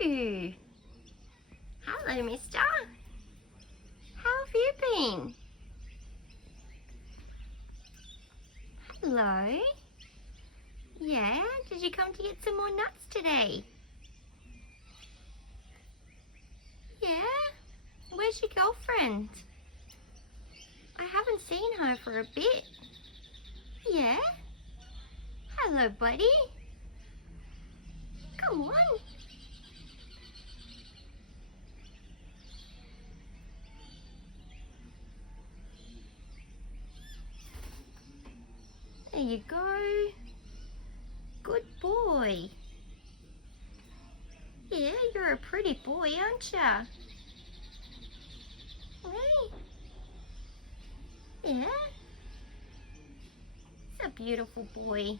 Hello, mister. How have you been? Hello. Yeah, did you come to get some more nuts today? Yeah? Where's your girlfriend? I haven't seen her for a bit. Yeah? Hello, buddy. Come on. There you go. Good boy. Yeah, you're a pretty boy, aren't ya? Hey. Yeah. He's a beautiful boy.